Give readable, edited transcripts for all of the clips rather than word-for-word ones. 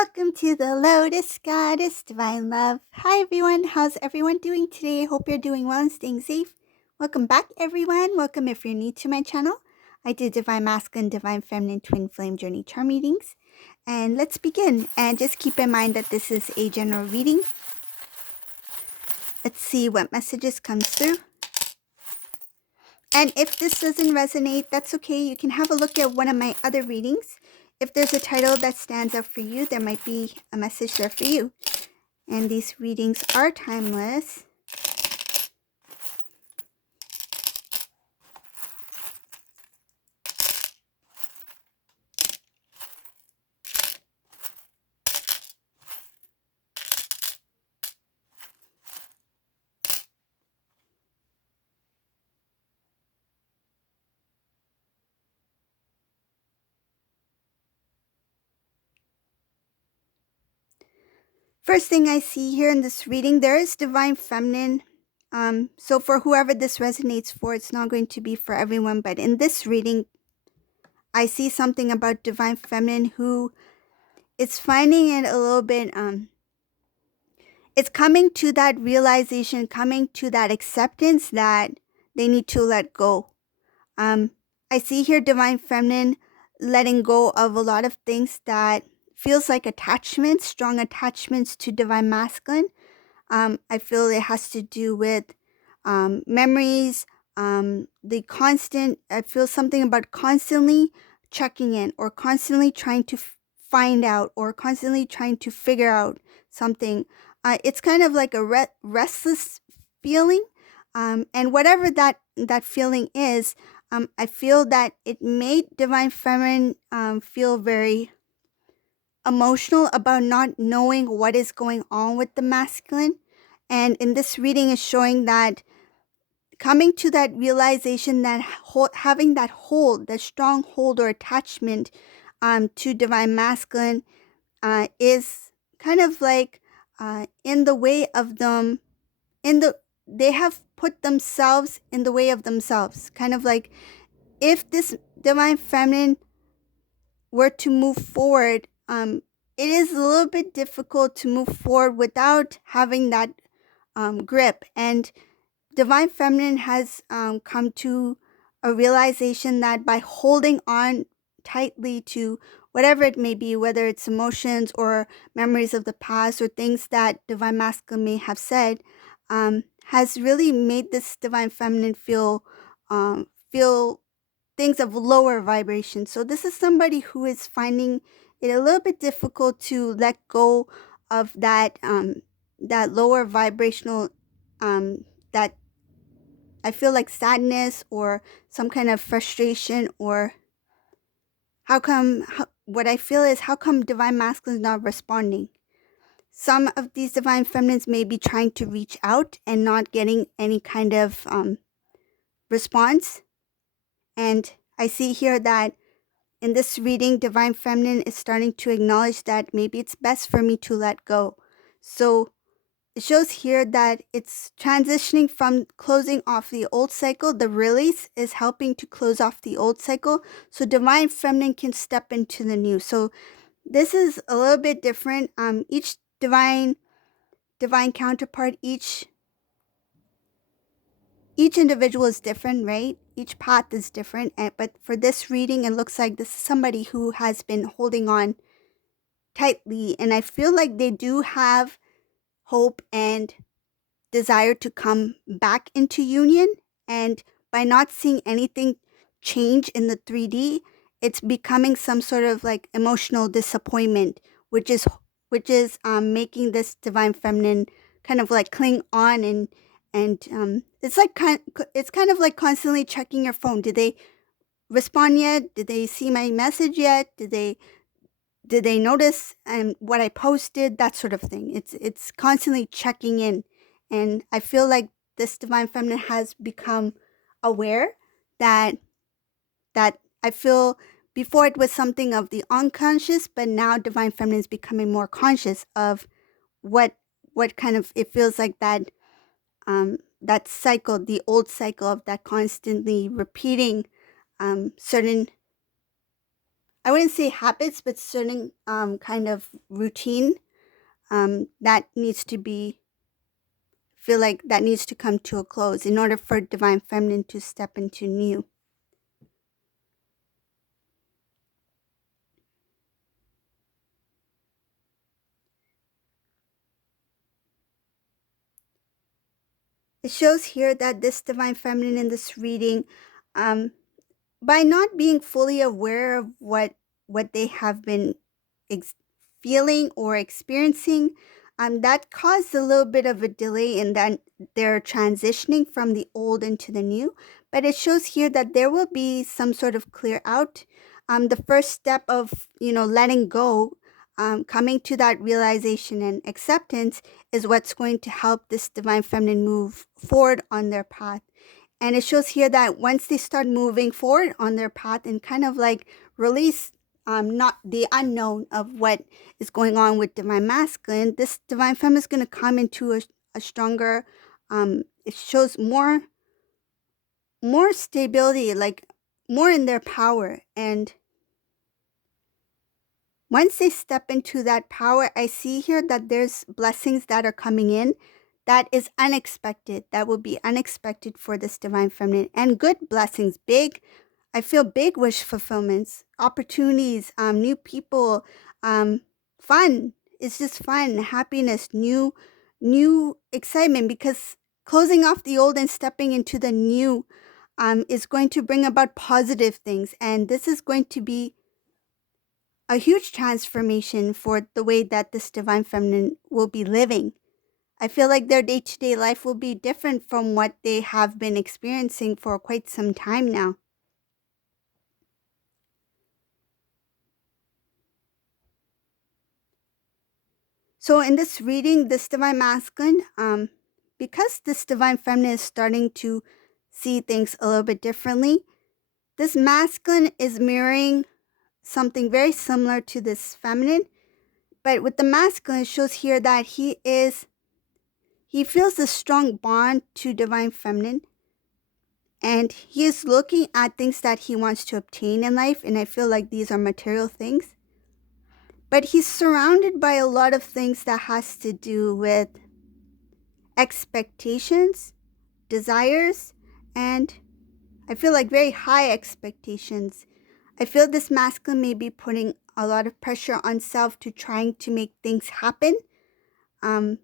Welcome to the Lotus Goddess Divine Love. Hi everyone, how's everyone doing today? Hope you're doing well and staying safe. Welcome back everyone. Welcome if you're new to my channel. I do Divine Masculine, Divine Feminine, Twin Flame Journey Charm readings. And let's begin. And just keep in mind that this is a general reading. Let's see what messages comes through. And if this doesn't resonate, that's okay. You can have a look at one of my other readings. If there's a title that stands out for you, there might be a message there for you. And these readings are timeless. First thing I see here in this reading, there is Divine Feminine. So for whoever this resonates for, it's not going to be for everyone. But in this reading, I see something about Divine Feminine who is finding it a little bit, it's coming to that realization, coming to that acceptance that they need to let go. I see here Divine Feminine letting go of a lot of things that feels like attachments, strong attachments to Divine Masculine. I feel it has to do with memories, the constant, I feel something about constantly checking in or constantly trying to find out or constantly trying to figure out something. It's kind of like a restless feeling. And whatever that feeling is, I feel that it made Divine Feminine feel very emotional about not knowing what is going on with the masculine. And in this reading is showing that coming to that realization that having that hold, that strong hold or attachment to Divine Masculine is kind of like in the way of them, they have put themselves in the way of themselves. Kind of like if this Divine Feminine were to move forward, it is a little bit difficult to move forward without having that grip. And Divine Feminine has come to a realization that by holding on tightly to whatever it may be, whether it's emotions or memories of the past or things that Divine Masculine may have said, has really made this Divine Feminine feel things of lower vibration. So this is somebody who is finding it a little bit difficult to let go of that that lower vibrational that I feel like sadness or some kind of frustration, or what I feel is how come Divine Masculine is not responding? Some of these Divine Feminines may be trying to reach out and not getting any kind of response. And I see here that in this reading, Divine Feminine is starting to acknowledge that maybe it's best for me to let go. So it shows here that it's transitioning from closing off the old cycle. The release is helping to close off the old cycle so Divine Feminine can step into the new. So this is a little bit different. Each divine counterpart, each individual is different, right? Each path is different. But for this reading, it looks like this is somebody who has been holding on tightly. And I feel like they do have hope and desire to come back into union. And by not seeing anything change in the 3D, it's becoming some sort of like emotional disappointment, which is making this Divine Feminine kind of like cling on, and it's kind of like constantly checking your phone. Did they respond yet? Did they see my message yet? Did they notice what I posted? That sort of thing. It's constantly checking in. And I feel like this Divine Feminine has become aware that I feel before it was something of the unconscious, but now Divine Feminine is becoming more conscious of what kind of, it feels like that that cycle, the old cycle of that constantly repeating certain I wouldn't say habits, but certain kind of routine that needs to be feel like that needs to come to a close in order for divine feminine to step into new. It shows here that this divine feminine in this reading, um, by not being fully aware of what they have been ex- feeling or experiencing, that caused a little bit of a delay in that they're transitioning from the old into the new. But it shows here that there will be some sort of clear out. The first step of letting go, coming to that realization and acceptance is what's going to help this divine feminine move forward on their path. And it shows here that once they start moving forward on their path and kind of like release not the unknown of what is going on with divine masculine, this divine feminine is going to come into a stronger, it shows more stability, like more in their power. And once they step into that power, I see here that there's blessings that are coming in that is unexpected, that will be unexpected for this divine feminine, and good blessings, big. I feel big wish fulfillments, opportunities, new people, fun. It's just fun, happiness, new excitement, because closing off the old and stepping into the new is going to bring about positive things. And this is going to be a huge transformation for the way that this divine feminine will be living. I feel like their day to day life will be different from what they have been experiencing for quite some time now. So, in this reading, this divine masculine, because this divine feminine is starting to see things a little bit differently, this masculine is mirroring something very similar to this feminine. But with the masculine, it shows here that he feels a strong bond to divine feminine, and he is looking at things that he wants to obtain in life, and I feel like these are material things. But he's surrounded by a lot of things that has to do with expectations, desires, and I feel like very high expectations. I feel this masculine may be putting a lot of pressure on self to trying to make things happen. Um,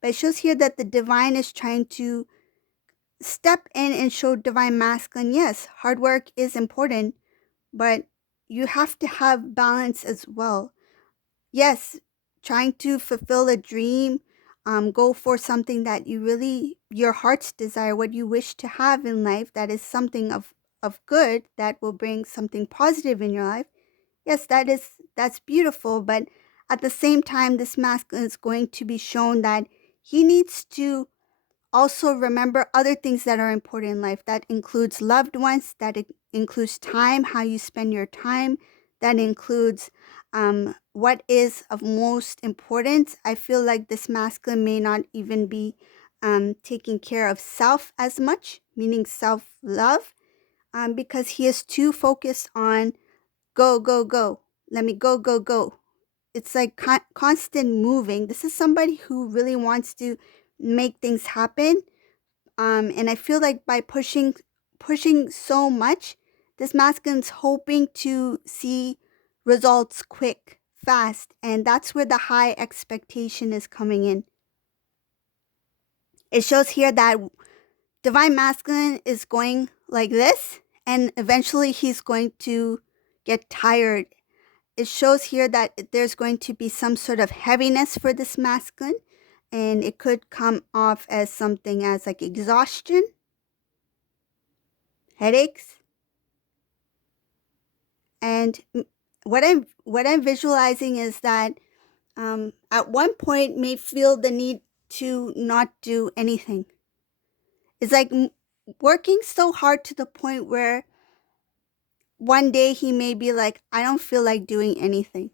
but it shows here that the divine is trying to step in and show divine masculine. Yes, hard work is important, but you have to have balance as well. Yes, trying to fulfill a dream, go for something that you really, your heart's desire, what you wish to have in life, that is something of good that will bring something positive in your life. Yes, that's beautiful, but at the same time, this masculine is going to be shown that he needs to also remember other things that are important in life. That includes loved ones, that includes time, how you spend your time, that includes what is of most importance. I feel like this masculine may not even be taking care of self as much, meaning self love, because he is too focused on go, go, go. Let me go, go, go. It's like constant moving. This is somebody who really wants to make things happen, and I feel like by pushing so much, this masculine's hoping to see results quick, fast, and that's where the high expectation is coming in. It shows here that divine masculine is going like this, and eventually he's going to get tired. It shows here that there's going to be some sort of heaviness for this masculine, and it could come off as something as like exhaustion, headaches, and what I'm visualizing is that at one point may feel the need to not do anything. It's like working so hard to the point where one day he may be like, I don't feel like doing anything.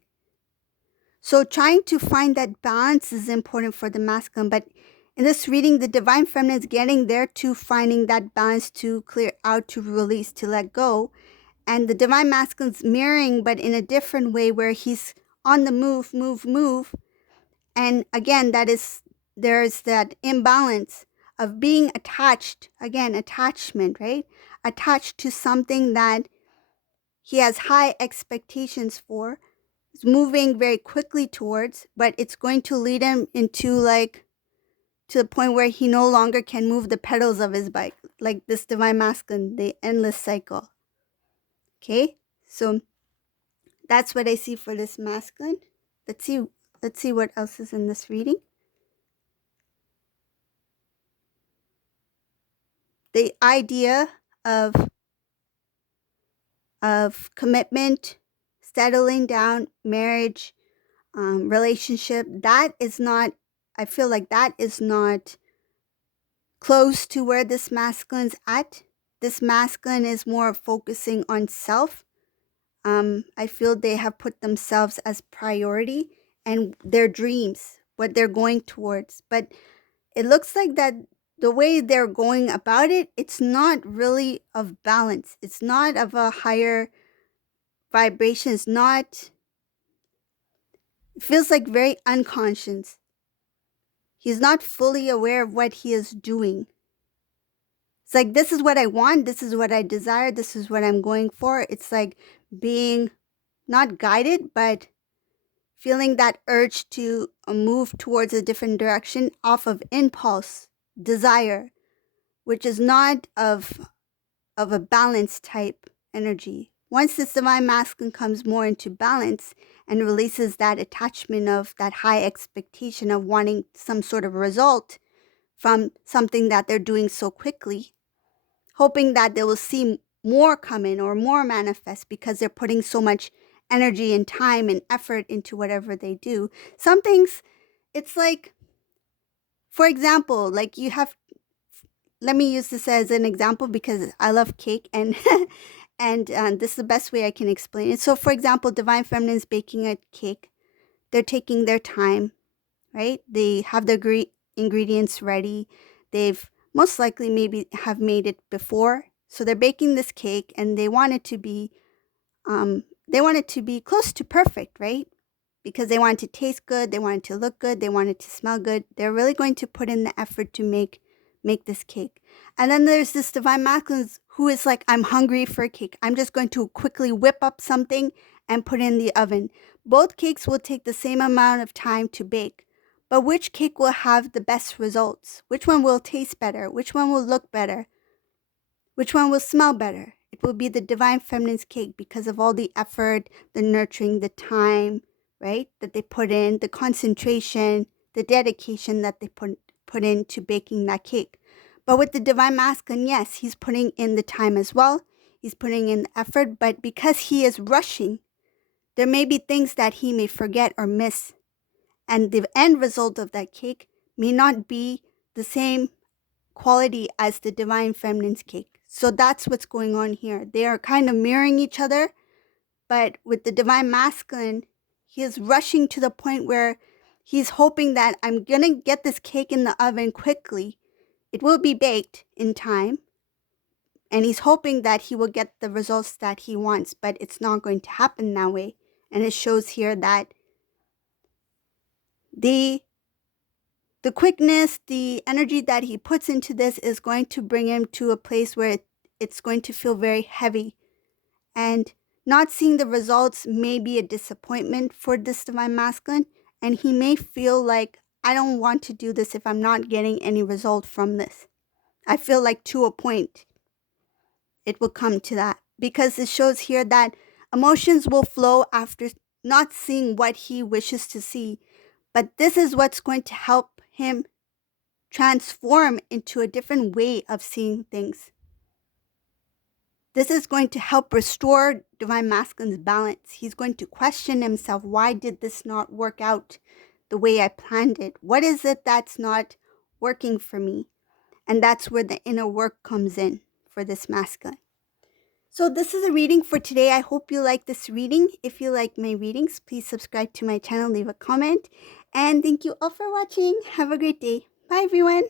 So trying to find that balance is important for the masculine, but in this reading, the divine feminine is getting there to finding that balance, to clear out, to release, to let go. And the divine masculine's mirroring, but in a different way, where he's on the move, move, move. And again, there's that imbalance of being attached, again, attachment, right? Attached to something that he has high expectations for, is moving very quickly towards, but it's going to lead him into like to the point where he no longer can move the pedals of his bike, like this divine masculine, the endless cycle. Okay, so that's what I see for this masculine. Let's see what else is in this reading. The idea of commitment, settling down, marriage, relationship, that is not, I feel like that is not close to where this masculine's at. This masculine is more focusing on self. I feel they have put themselves as priority and their dreams, what they're going towards. But it looks like that the way they're going about it, it's not really of balance. It's not of a higher vibration. It's not, it feels like very unconscious. He's not fully aware of what he is doing. It's like, this is what I want. This is what I desire. This is what I'm going for. It's like being not guided, but feeling that urge to move towards a different direction off of impulse, desire, which is not of a balanced type energy. Once this divine masculine comes more into balance and releases that attachment of that high expectation of wanting some sort of result from something that they're doing so quickly, hoping that they will see more come in or more manifest because they're putting so much energy and time and effort into whatever they do. Some things, it's like, for example, like you have, let me use this as an example because I love cake and and this is the best way I can explain it. So for example, divine feminine is baking a cake. They're taking their time, right? They have their ingredients ready. They've most likely maybe have made it before. So they're baking this cake and they want it to be close to perfect, right? Because they want it to taste good, they want it to look good, they want it to smell good. They're really going to put in the effort to make this cake. And then there's this divine masculine who is like, I'm hungry for a cake. I'm just going to quickly whip up something and put it in the oven. Both cakes will take the same amount of time to bake. But which cake will have the best results? Which one will taste better? Which one will look better? Which one will smell better? It will be the divine feminine's cake because of all the effort, the nurturing, the time, right, that they put in, the concentration, the dedication that they put into baking that cake. But with the divine masculine, yes, he's putting in the time as well. He's putting in the effort, but because he is rushing, there may be things that he may forget or miss. And the end result of that cake may not be the same quality as the divine feminine's cake. So that's what's going on here. They are kind of mirroring each other, but with the divine masculine, he is rushing to the point where he's hoping that I'm going to get this cake in the oven quickly. It will be baked in time. And he's hoping that he will get the results that he wants, but it's not going to happen that way. And it shows here that the quickness, the energy that he puts into this is going to bring him to a place where it's going to feel very heavy. And not seeing the results may be a disappointment for this divine masculine. And he may feel like, I don't want to do this if I'm not getting any result from this. I feel like to a point, it will come to that. Because it shows here that emotions will flow after not seeing what he wishes to see. But this is what's going to help him transform into a different way of seeing things. This is going to help restore divine masculine's balance. He's going to question himself, why did this not work out the way I planned it? What is it that's not working for me? And that's where the inner work comes in for this masculine. So this is a reading for today. I hope you like this reading. If you like my readings, please subscribe to my channel, leave a comment. And thank you all for watching. Have a great day. Bye, everyone.